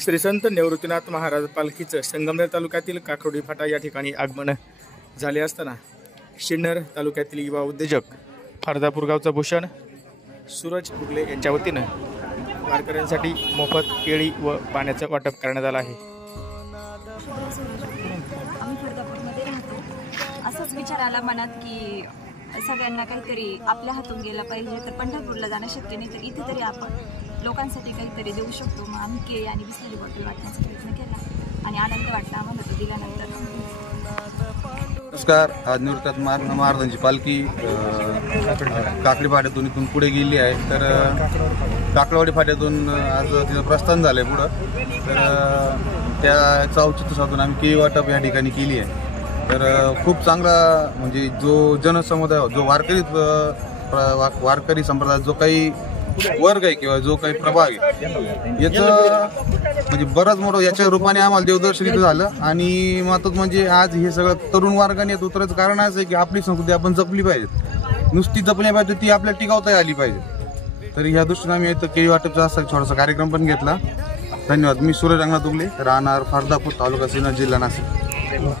श्री संत निवृत्तीनाथ महाराज पालखीचं संगमनेर तालुक्यातील काकरोडी फाटा या ठिकाणी आगमन झाले असताना शिन्नर तालुक्यातील युवा उद्योजक फरदापूर गावचा भूषण सूरज उगले यांच्या वतीनं वारकऱ्यांसाठी मोफत केळी व पाण्याचं वाटप करण्यात आलं आहे। आम्ही फरदापूरमध्ये राहतो। असंच विचार आला मनात की सगळ्यांना काहीतरी आपल्या हातून गेलं पाहिजे, तर पंढरपूरला जाणं शक्य नाही, तर इथे तरी आपण लोकांसाठी काहीतरी देऊ शकतो। मग आम्ही केळी आणि बिस्लरी बॉटल वाटण्याचा प्रयत्न केला आणि आनंद वाटला आम्हाला तो दिल्यानंतर। नमस्कार, आज निवृत्तीनाथ महाराजांची पालखी काकडी फाट्यातून इथून पुढे गेली आहे। तर काकळवाडी फाट्यातून आज तिचं प्रस्थान झालंय पुढं। तर त्याचं औचित्य साधून आम्ही केळी वाटप या ठिकाणी केली आहे। तर खूप चांगला म्हणजे जो जनसमुदाय, जो वारकरी संप्रदाय, जो काही वर्ग आहे किंवा जो काही प्रभाग आहे, याचं म्हणजे बरंच मोठं याच्या रूपाने आम्हाला देवदर्शन इथं झालं। आणि महत्त्वाचं म्हणजे आज हे सगळं तरुण वर्गाने येत उतरायचं कारण असं आहे की आपली संस्कृती आपण जपली पाहिजे, नुसती जपली पाहिजे, ती आपल्याला टिकवता आली पाहिजे। तर ह्या दृष्टीने आम्ही इथं केळी वाटपचा असा छोटासा कार्यक्रम पण घेतला। धन्यवाद। मी सूरज रंगनाथ उगले, राहणार फरदापूर, तालुका सिन्नर, जिल्हा नाशिक।